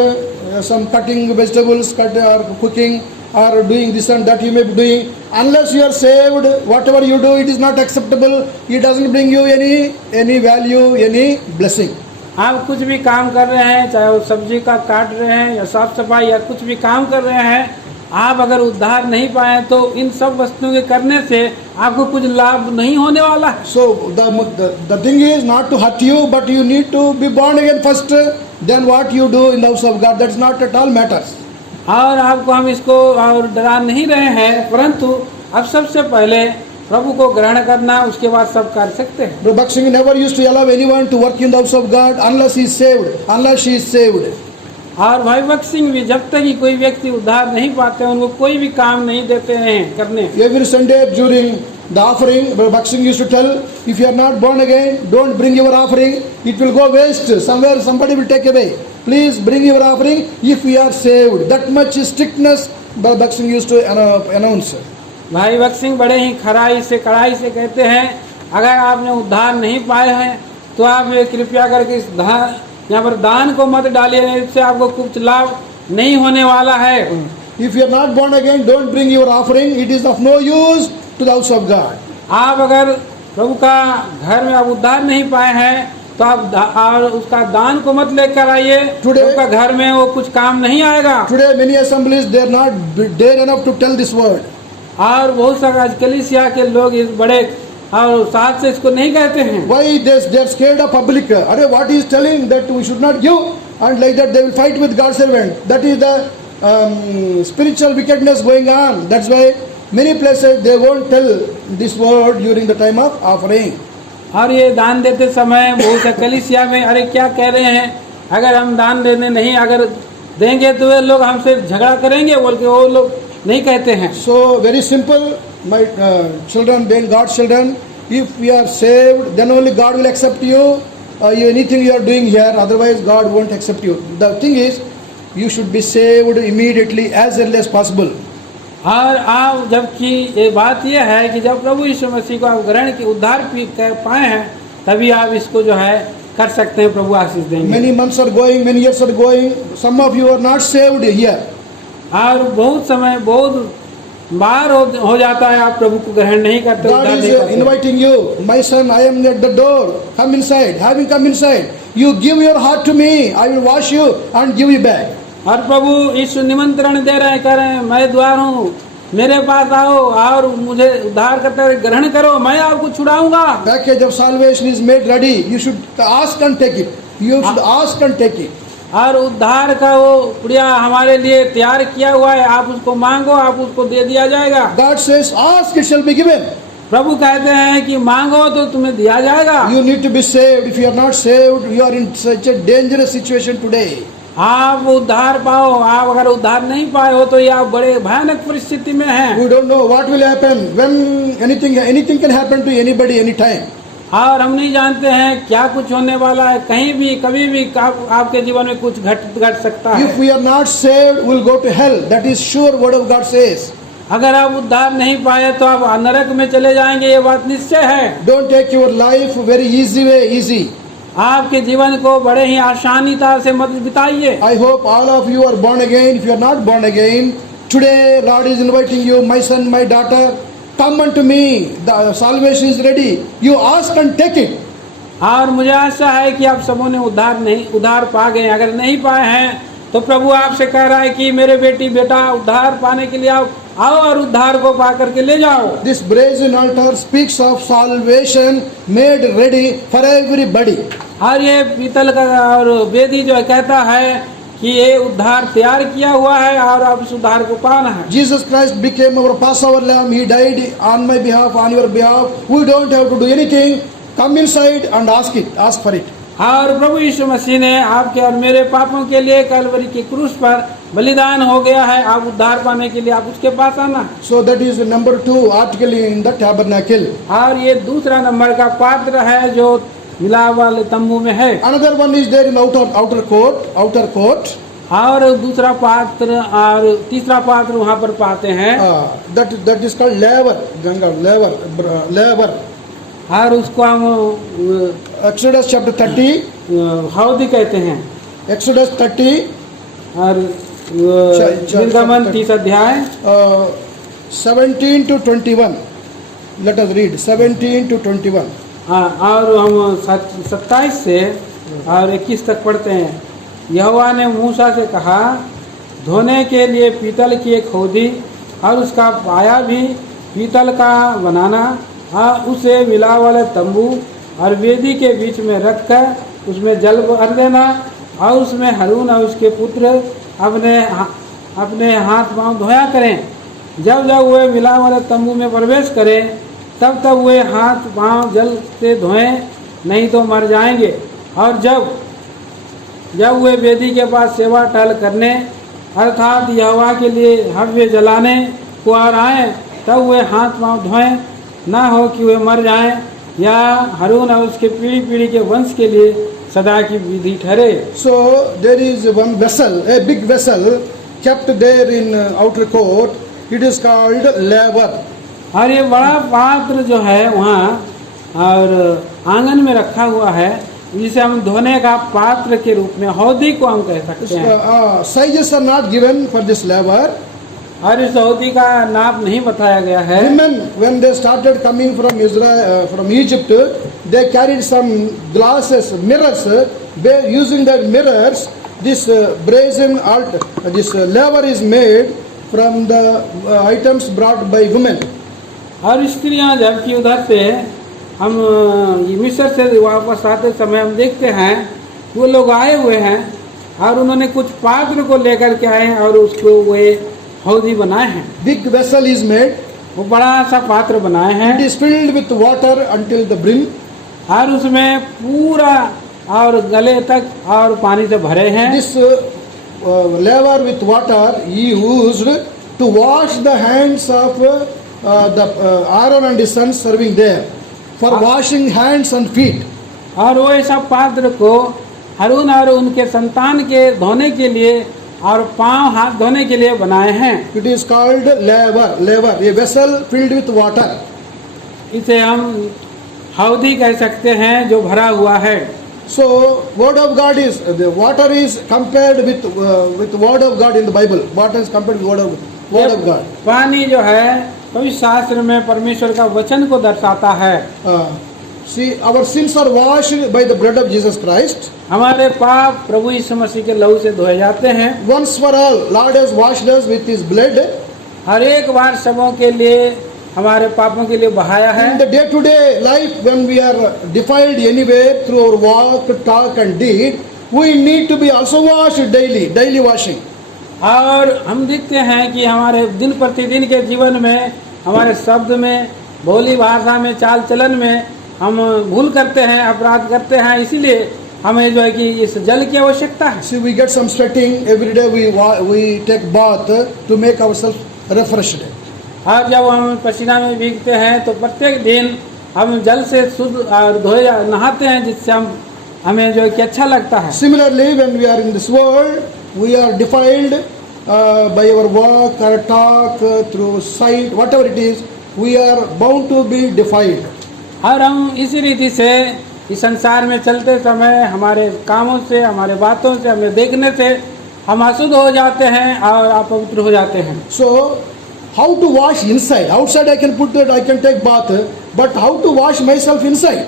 some cutting vegetables, or cooking, or doing this and that you may be doing. Unless you are saved, whatever you do, it is not acceptable. It doesn't bring you any value, any blessing. आप कुछ भी काम कर रहे हैं, चाहे वो सब्जी का काट रहे हैं या साफ सफाई या कुछ भी काम कर रहे हैं, आप अगर उद्धार नहीं पाए तो इन सब वस्तुओं के करने से आपको कुछ लाभ नहीं होने वाला है। So the thing is not to hurt you, but you need to be born again first. Then what you do in the house of God, that's not at all matters. और आपको हम इसको और डरा नहीं रहे हैं, परंतु अब सबसे पहले प्रभु को ग्रहण करना, उसके बाद सब कर सकते हैं। Brother Bhakt Singh never used to allow anyone to work in the house of God unless he is saved, unless she is saved. और भाई भक्त सिंह भी जब तक ही कोई व्यक्ति उद्धार नहीं पाते उनको कोई भी काम नहीं देते हैं करने। Every Sunday during the offering, Brother Bhakt Singh used to tell, if you are not born again, don't bring your offering. It will go waste. Somewhere somebody will take away. Please bring your offering if we are saved. That much strictness Brother Bhakt Singh used to announce. भाई भक्त सिंह बड़े ही खराई से कड़ाई से कहते हैं, अगर आपने उद्धार नहीं पाए हैं तो आप कृपया करके इस यहाँ पर दान को मत डालिए, इससे आपको कुछ लाभ नहीं होने वाला है। If you are not born again, don't bring your offering. It is of no use to the house of God. आप अगर प्रभु का घर में आप उद्धार नहीं पाए हैं तो आप और उसका दान को मत लेकर आइए, प्रभु का घर में वो कुछ काम नहीं आएगा। Today many assemblies they are not dare enough to tell this word. और बहुत सारे आज कलीसिया के लोग इस बड़े और साथ से इसको नहीं कहते हैं। Why they are scared of public? Are what he is telling that we should not give, and like that they will fight with God's servant. That is the spiritual wickedness going on. That's why Many places they won't tell this word during the time of offering. और ये दान देते समय बहुत से कलीसिया में अरे क्या कह रहे हैं, अगर हम दान देने नहीं अगर देंगे तो वे लोग हमसे झगड़ा करेंगे बोल के वो लोग नहीं कहते हैं। So very simple, my children, being God's children, if we are saved, then only God will accept you. Anything you are doing here, otherwise God won't accept you. The thing is, you should be saved immediately as early as possible. और आप जबकि ये बात यह है कि जब प्रभु यीशु मसीह को आप ग्रहण की उद्धार कर पाए हैं तभी आप इसको जो है कर सकते हैं, प्रभु आशीष देंगे। Many months are going, many years are going. Some of you are not saved here. और बहुत समय बहुत बार हो जाता है आप प्रभु को ग्रहण नहीं करते, God उद्धार is नहीं करते। inviting you, my son, I am at the door. Come inside. Having come inside, you give your heart to me. I will wash you and give you back. और प्रभु यीशु निमंत्रण दे रहे हैं, कह रहे हैं मैं द्वार हूँ, मेरे पास आओ और मुझे उद्धार करते हुए ग्रहण करो, मैं आपको छुड़ाऊंगा। Package of salvation is made ready. You should ask and take it. You should ask and take it. और उद्धार का वो पुड़िया हमारे लिए तैयार किया हुआ है, आप उसको मांगो, आप उसको दे दिया जाएगा। God says, ask, it shall be given. प्रभु कहते हैं कि मांगो तो तुम्हें दिया जाएगा। You need to be saved. If you are not saved, you are in such a dangerous situation today. आप उद्धार पाओ, आप अगर उद्धार नहीं पाए हो तो ये आप बड़े भयानक परिस्थिति में हैं। We don't know what will happen when anything can happen to anybody anytime. और हम नहीं जानते हैं क्या कुछ होने वाला है, कहीं भी कभी भी आपके जीवन में कुछ घट सकता है। If we are not saved, we will go to hell. That is sure. Word of God says. अगर आप उद्धार नहीं पाए तो आप नरक में चले जाएंगे, ये बात निश्चय है। Don't take your life very easy way, easy. आपके जीवन को बड़े ही आसानीता से मत बिताइए। I hope all of you are born again. If you are not born again, today Lord is inviting you, my son, my daughter, come unto me. The salvation is ready. You ask and take it. और मुझे आशा है कि आप सबों ने उद्धार पा गए। अगर नहीं पाए हैं तो प्रभु आपसे कह रहा है कि मेरे बेटी बेटा उद्धार पाने के लिए आओ और उद्धार को पा करके ले जाओ। This brazen altar speaks of salvation made ready for everybody. और ये पीतल का और वेदी जो कहता है कि ये उद्धार तैयार किया हुआ है और आप उस उद्धार को पाना है। Jesus Christ became our Passover lamb. He died on my behalf, on your behalf. We don't have to do anything. Come inside and ask it. Ask for it. और प्रभु यीशु मसीह ने आपके और मेरे पापों के लिए कलवरी की क्रूस पर बलिदान हो गया है। आप उद्धार पाने के लिए आप उसके पास आना। So that is number 2 article in the tabernacle. और ये दूसरा नंबर का पात्र है जो मिलाप वाले तंबू में है। Another one is there in outer court. और दूसरा पात्र और तीसरा पात्र वहाँ पर पाते हैं। That is called laver. और उसको हम Exodus chapter 30. हौदी कहते हैं। Exodus 30. और निर्गमन 30 अध्याय 17 to 21. Let us read 17 to 21. और हम 27 से और 21 तक पढ़ते हैं। यहोवा ने मूसा से कहा, धोने के लिए पीतल की एक हौदी और उसका पाया भी पीतल का बनाना, उसे मिलाप वाले तंबू और वेदी के बीच में रखकर उसमें जल भर देना और उसमें हारून और उसके पुत्र अपने हाथ पांव धोया करें। जब वे मिलाप वाले तंबू में प्रवेश करें तब वे हाथ पांव जल से धोएं, नहीं तो मर जाएंगे। और जब वे वेदी के पास सेवा टहल करने अर्थात यहोवा के लिए हव्य जलाने को आए तब वे हाथ पांव धोएं, ना हो कि वे मर जाएं या हारून और उसके पीढ़ी के वंश के लिए सदा की विधि ठहरे। So there is one vessel, a big vessel kept there in outer court. It is called laver. और ये बड़ा पात्र जो है वहाँ और आंगन में रखा हुआ है, जिसे हम धोने का पात्र के रूप में हौदी को हम कह सकते हैं। Sizes are not given for this laver. और इस हौदी का नाप नहीं बताया गया है। Women, when they started coming from Israel, from Egypt, they carried some glasses, mirrors. They using the mirrors. This brazen altar, this laver is made from the items brought by women. और स्त्रियां जबकि उधर से हम मिस्र से वापस आते समय हम देखते हैं वो लोग आए हुए हैं और उन्होंने कुछ पात्र को लेकर के आए और उसको वे हौदी बनाए हैं। Big vessel is made. वो बड़ा सा पात्र बनाए It हैं is filled with water until the brim. और उसमें पूरा और गले तक और पानी से भरे हैं। This laver with water used to wash the hands of Aaron and his sons serving there, for washing hands and feet. और वो ऐसा पात्र को हारून और उनके संतान के धोने के लिए और पांव हाथ धोने के लिए बनाए हैं। It is called laver, a vessel filled with water. इसे हम हौदी कह सकते हैं जो भरा हुआ है। So word of God is, the water is compared with word of God in the Bible. Water is compared with word of God. पानी जो है पवित्र शास्त्र में परमेश्वर का वचन को दर्शाता है। See, our sins are washed by the blood of Jesus Christ. हमारे पाप प्रभु यीशु मसीह के लहू से धोए जाते हैं। Once for all, Lord has washed us with His blood. हर एक बार सबों के लिए हमारे पापों के लिए बहाया है। In the day-to-day life, when we are defiled anywhere through our walk, talk and deed, we need to be also washed daily washing. और हम देखते हैं कि हमारे दिन प्रतिदिन के जीवन में, हमारे शब्द में, बोली भाषा में, चाल चलन में हम भूल करते हैं, अपराध करते हैं, इसीलिए हमें जो है कि इस जल की आवश्यकता है। See, we get some sweating every day. We take bath to make ourselves refreshed. और जब हम पसीना में भीगते हैं तो प्रत्येक दिन हम जल से शुद्ध और धोए नहाते हैं, जिससे हमें जो है कि अच्छा लगता है। Similarly, when we are in this world, we are defiled by our walk, our talk, through sight, whatever it is, we are bound to be defiled. और हम इसी रीति से इस संसार में चलते समय हमारे कामों से, हमारे बातों से, हमें देखने से हम अशुद्ध हो जाते हैं और अपवित्र हो जाते हैं। So, how to wash inside? Outside I can put that, I can take bath, but how to wash myself inside?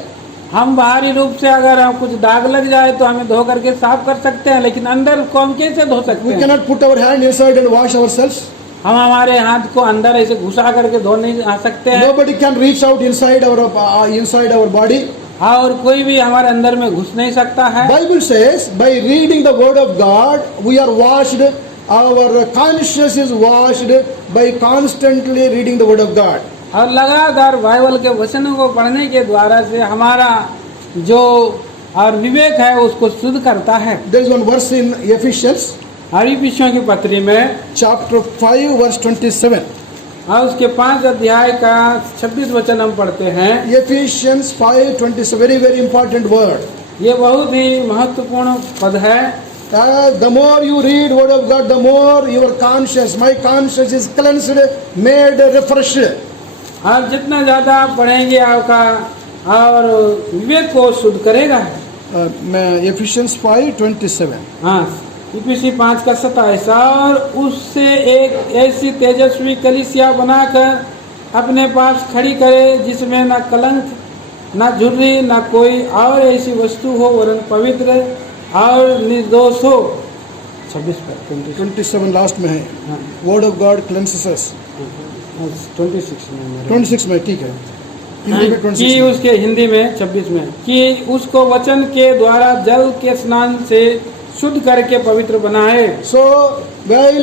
हम बाहरी रूप से अगर हम कुछ दाग लग जाए तो हमें धो करके साफ कर सकते हैं, लेकिन अंदर को हम कैसे धो सकते We हैं? cannot put our hand inside and wash ourselves. हम हमारे हाथ को अंदर ऐसे घुसा करके धो नहीं आ सकते हैं, Nobody can reach out inside our body. और कोई भी हमारे अंदर में घुस नहीं सकता है। Bible says, by reading the word of God, we are washed. Our conscience is washed by constantly reading the word of God. और लगातार बाइबल के वचनों को पढ़ने के द्वारा से हमारा जो और विवेक है उसको शुद्ध करता है। There is one verse in Ephesians, इफिसियों की पत्री में chapter 5, verse 27. और उसके 5 अध्याय का 26 वचन हम पढ़ते हैं। Ephesians 5:27, very important word. ये बहुत ही महत्वपूर्ण पद है। The more you read word of God, the more your conscience, my conscience is cleansed, made refreshed. और जितना ज्यादा आप पढ़ेंगे आपका और विवेक को शुद्ध करेगा। मैं Ephesians 5:27. हाँ, इफिसी 5 का 27, और उससे एक ऐसी तेजस्वी कलीसिया बनाकर अपने पास खड़ी करे जिसमें न कलंक, न झुर्री, न कोई और ऐसी वस्तु हो, वरन पवित्र और निर्दोष हो। 27 लास्ट में है। हाँ, Word of God cleanses us. 26 में ठीक है। हिंदी में 26 कि में। उसके हिंदी में 26 में कि उसको वचन के द्वारा जल के स्नान से शुद्ध करके पवित्र बनाए। So while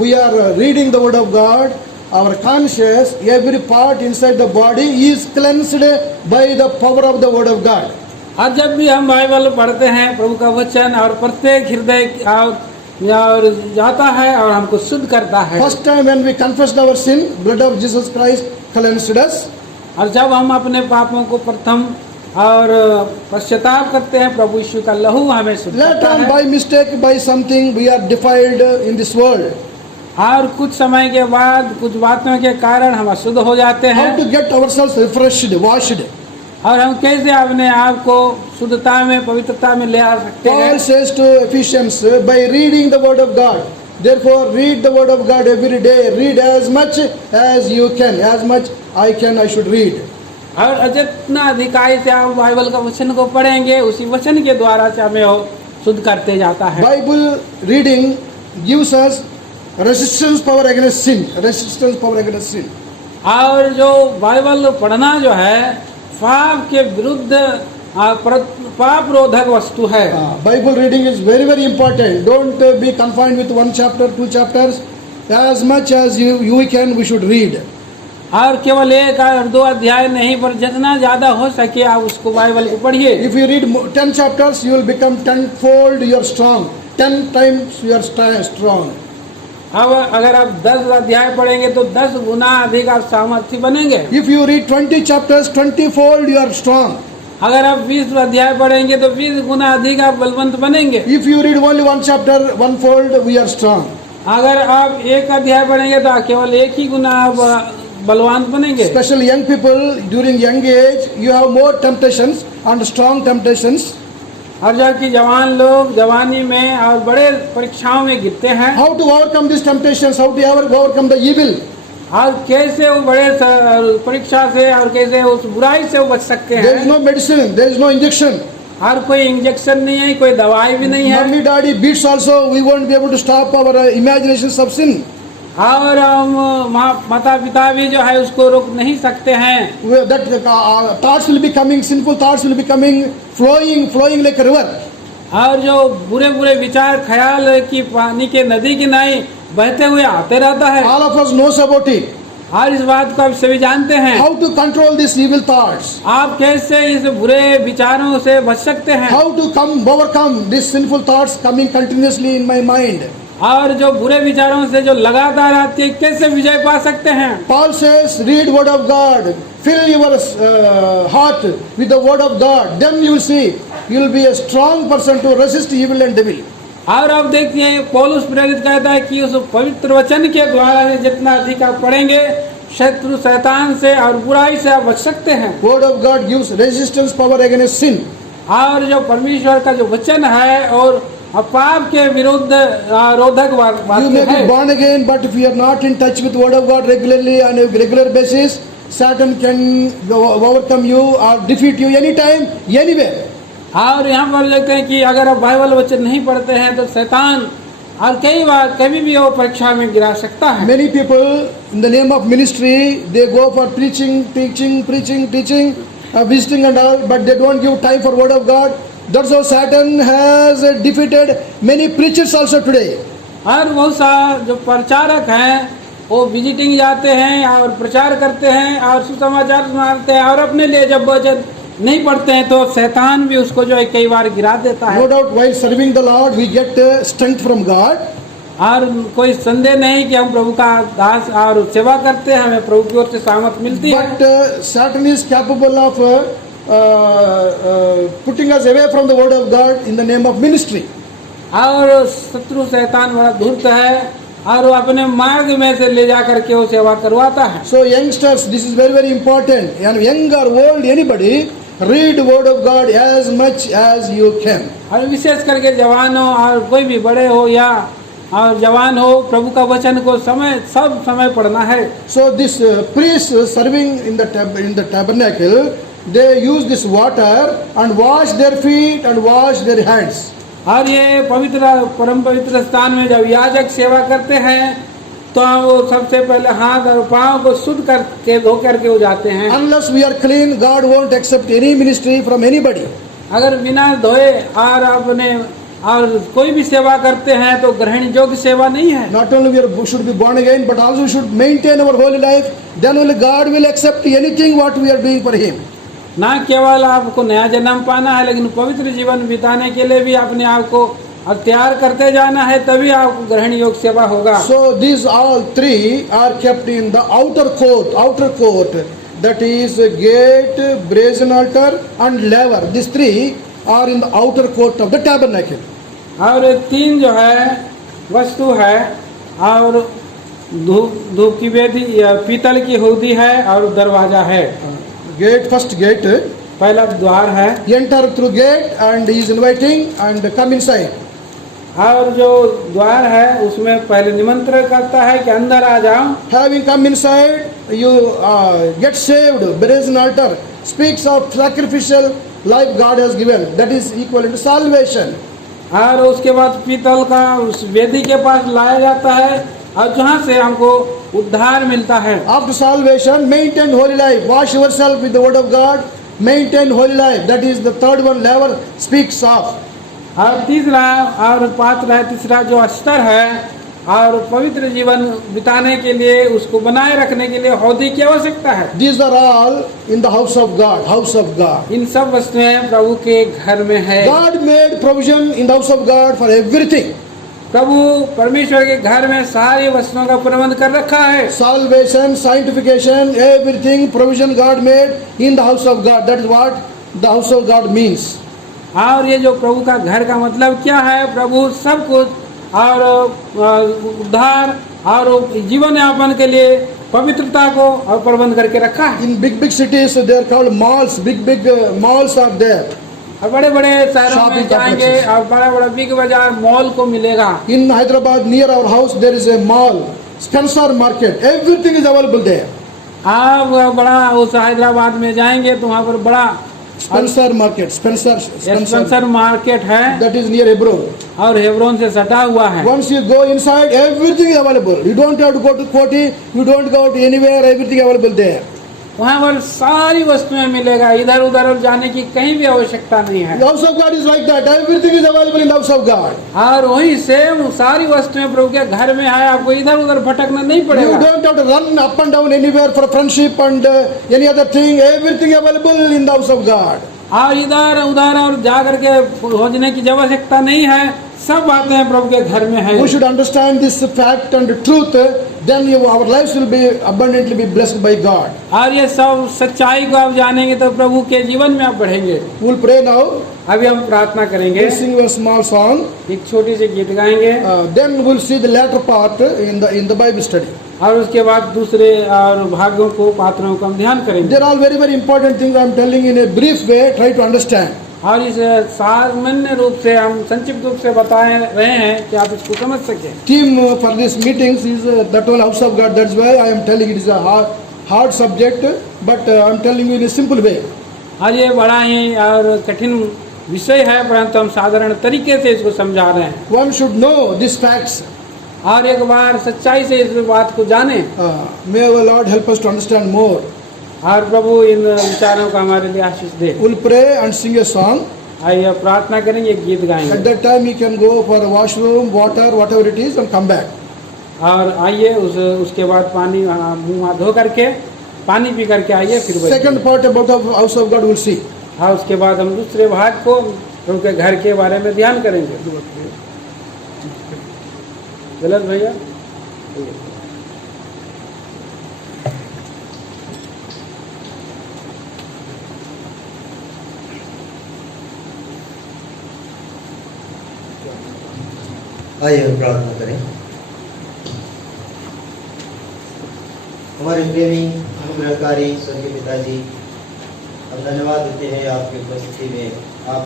we are reading the word of God, our conscience, every part inside the body is cleansed by the power of the word of God. और जब भी हम बाइबल पढ़ते हैं प्रभु का वचन, और प्रत्येक हृदय और जाता है और हमको शुद्ध करता है। First time when we confessed our sin, blood of Jesus Christ cleansed us. और जब हम अपने पापों को प्रथम और पश्चाताप करते हैं, प्रभु यीशु का लहू हमें शुद्ध Later करता on, है। by mistake, by something, we are defiled in this world. और कुछ समय के बाद कुछ बातों के कारण हम अशुद्ध हो जाते हैं। How to get ourselves refreshed, washed? और हम कैसे अपने आप को शुद्धता में, पवित्रता में ले आ सकते हैं? Paul says to Ephesians, by reading the word of God. Therefore, read the word of God every day. Read as much as you can. As much I can, I should read. और जितना अधिकाई से आप Bible का वचन को पढ़ेंगे, उसी वचन के द्वारा से हमें वो शुद्ध करते जाता है। Bible reading gives us resistance power against sin. Resistance power against sin. और जो बाइबल पढ़ना जो है पाप के विरुद्ध पाप रोधक वस्तु है। Bible reading is very, very important. Don't be confined with one chapter, two chapters. As much as you can, we should read. और केवल 1 और 2 अध्याय नहीं, पर जितना ज्यादा हो सके आप उसको बाइबल को पढ़िए। If you read 10 chapters, you will become tenfold you are strong. 10 times you are strong. अब अगर आप 10 अध्याय पढ़ेंगे तो 10 गुना अधिक आप सामर्थ्य बनेंगे। If you read 20 chapters, 20-fold you are strong. अगर आप 20 अध्याय पढ़ेंगे तो 20 गुना अधिक आप बलवंत बनेंगे। If you read only 1 chapter, 1-fold we are strong. अगर आप 1 अध्याय पढ़ेंगे तो केवल 1 ही गुना आप बलवान बनेंगे। Especially young people during young age, you have more temptations and strong temptations. और जबकि जवान लोग जवानी में और बड़े परीक्षाओं में गिरते हैं। How to overcome these temptations? How to overcome the evil? और कैसे वो बड़े परीक्षा से और कैसे उस बुराई से वो बच सकते There is हैं। no medicine, there is no injection. और कोई इंजेक्शन नहीं है, कोई दवाई भी नहीं है। Mummy, daddy beats also, we won't be able to stop our imaginations of sin. और माता पिता भी जो है उसको रोक नहीं सकते हैं। That thoughts will be coming, sinful thoughts will be coming, flowing like a river. और जो बुरे बुरे विचार ख्याल की पानी के नदी की नहीं बहते हुए आते रहता है। All of us knows about it. और इस बात को आप सभी जानते हैं। How to control these evil thoughts? आप कैसे इस बुरे विचारों से बच सकते हैं। How to overcome these sinful thoughts coming continuously in my mind? और जो बुरे विचारों से जो लगातार आती है कैसे विजय पा सकते हैं। Paul says, read word of God, fill your heart with the word of God, then you will see you will be a strong person to resist evil and devil. और आप देखते हैं पौलुस प्रेरित कहता है कि उस पवित्र वचन के द्वारा जितना अधिक आप पढ़ेंगे शत्रु शैतान से और बुराई से आप बच सकते हैं। Word of God gives resistance power against sin. और जो परमेश्वर का जो वचन है और पाप के विरुद्ध रोधक You may be है। born again, but if you are not in touch with word of God regularly on a regular basis, Satan can overcome you or defeat you anytime, anywhere. और यहाँ पर देखते हैं कि अगर आप बाइबल वचन नहीं पढ़ते हैं तो शैतान और कई बार कभी भी वो परीक्षा में गिरा सकता है। Many people in the name of ministry, they go for preaching, teaching, visiting and all, but they don't give time for word of God. That's how Satan has defeated many preachers also today. और बहुत सा जो प्रचारक हैं वो visiting जाते हैं और प्रचार करते हैं और सुसमाचार सुनाते हैं और अपने लिए जब वचन नहीं पढ़ते हैं तो शैतान भी उसको जो है कई बार गिरा देता है। No doubt while serving the Lord we get strength from God. और कोई संदेह नहीं कि हम प्रभु का दास और सेवा करते हैं, हमें प्रभु की ओर से सामर्थ मिलती है। But Satan is capable of putting us away from the word of God in the name of ministry. और शत्रु शैतान बड़ा धूर्त है और वो अपने मार्ग में से ले जा करके वो सेवा करवाता है। So youngsters, this is very important. And young or old, anybody, read the word of God as much as you can. और विशेष करके जवान हो और कोई भी बड़े हो या और जवान हो प्रभु का वचन को सब समय पढ़ना है। So this priests serving in the tabernacle, they use this water and wash their feet and wash their hands. और ये परम पवित्र स्थान में जब याजक सेवा करते हैं तो वो सबसे पहले हाथ और पाँव को शुद्ध करके धो करके वो जाते हैं। Unless we are clean, God won't accept any ministry from anybody. अगर बिना धोए और अपने और कोई भी सेवा करते हैं तो ग्रहण योग्य सेवा नहीं है। Not only we should be born again, but also we should maintain our holy life. Then only God will accept anything what we are doing for Him. ना केवल आपको नया जन्म पाना है लेकिन पवित्र जीवन बिताने के लिए भी अपने आप को तैयार करते जाना है, तभी आपको ग्रहण योग्य सेवा होगा। So these all three are kept in the outer court, that is gate, brazen altar and laver. These three are in the outer court of the tabernacle. और तीन जो है वस्तु है और धूप की वेदी पीतल की हौदी है और दरवाजा है। First gate, पहला द्वार है। enter through gate and he is inviting and come inside. और जो द्वार है उसमें पहले निमंत्रण करता है कि अंदर आ जाओ। Having come inside, you get saved. Brazen altar speaks of sacrificial life God has given, that is equivalent to salvation. और उसके बाद पीतल का उस वेदी के पास लाया जाता है और जहाँ से हमको उद्धार मिलता है। After salvation, maintain holy life. Wash yourself with the word of God. Maintain holy life. That is the third one. Laver speaks of. और तीसरा और पात्र है, तीसरा जो स्तर है और पवित्र जीवन बिताने के लिए, उसको बनाए रखने के लिए हौदी की आवश्यकता है। These are all in the house of God, house of God. इन सब वस्तुएं प्रभु के घर में है। God made provision in the house of God for everything. प्रभु परमेश्वर के घर में सारी वस्तुओं का प्रबंध कर रखा है। Salvation, sanctification, everything provision God made in the house of God. That is what the house of God means. और ये जो प्रभु का घर का मतलब क्या है, प्रभु सब कुछ और उद्धार और जीवन यापन के लिए पवित्रता को और प्रबंध करके रखा है। In big cities they are called malls. Big malls are there. और बड़े बड़े शहरों Shopping में जाएंगे complexes. और बड़ा बड़ा बिग बाजार मॉल को मिलेगा। In Hyderabad near our house there is a mall, Spencer Market. Everything is available there. आप बड़ा उस हैदराबाद में जाएंगे तो वहाँ पर बड़ा Spencer Market. स्पेंसर मार्केट है That is near Hebron. और हेब्रोन से सटा हुआ है। Once you go inside, everything is available. You don't have to go to Koti. You don't go to anywhere. Everything available there. वहाँ पर सारी वस्तुएं मिलेगा, इधर उधर जाने की कहीं भी आवश्यकता नहीं है। The house of God is like that. Everything is available in the house of God. और वही सेम सारी वस्तुएं प्रभु के घर में है, आपको इधर उधर भटकना नहीं You पड़ेगा। don't have to run up and down anywhere for friendship and any other thing. Everything available in the house of God. और इधर उधर और जा करके खोजने की आवश्यकता नहीं है, सब बातें प्रभु के घर में है। We should understand this fact and truth. Then our lives will be abundantly be blessed by God. और ये सब सच्चाई को आप जानेंगे तो प्रभु के जीवन में आप बढ़ेंगे। We'll pray now. अभी हम प्रार्थना करेंगे, We'll sing a small song. एक छोटी सी गीत गाएंगे Then we'll see the latter part in the Bible study. और उसके बाद दूसरे और भागों को, पात्रों को हम ध्यान करेंगे। There are very important things I am telling in a brief way. Try to understand. और इस सामान्य रूप से हम संक्षिप्त रूप से बता रहे हैं कि आप इसको समझ सकें। Theme for these meetings is that whole house of God. That's why I am telling it is a hard subject, but I am telling you in a simple way. और ये बड़ा ही और कठिन विषय है, परंतु हम साधारण तरीके से इसको समझा रहे हैं। One should know these facts. और एक बार सच्चाई से इस बात को जाने। May our Lord help us to understand more. और प्रभु इन विचारों का हमारे लिए आशीष दे। We'll pray and sing a song. आइए प्रार्थना करेंगे, गीत At गाएंगे that time you can go for a washroom, water, whatever it is, and come back. और आइए उसके बाद पानी मुंह हाथ धो करके पानी पी करके आइए फिर बैठिए। Second part about the house of God we'll see. और उसके बाद हम दूसरे भाग को उनके घर के बारे में ध्यान करेंगे। गलत भैया? आइए हम प्रार्थना करें। हमारे प्रेमी अनुग्रहकारी स्वर्गीय पिताजी, हम धन्यवाद देते हैं आपकी उपस्थिति में